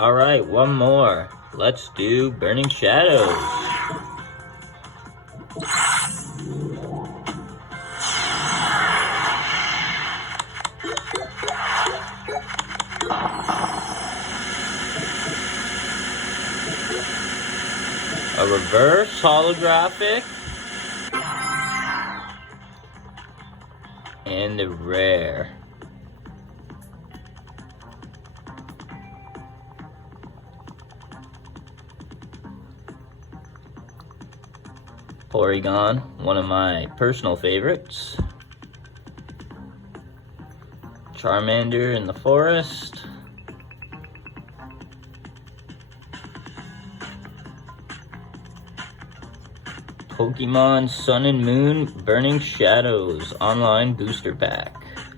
Alright, one more. Let's do Burning Shadows. A reverse holographic. And the rare. Porygon, one of my personal favorites. Charmander in the forest. Pokemon Sun and Moon Burning Shadows Online Booster Pack.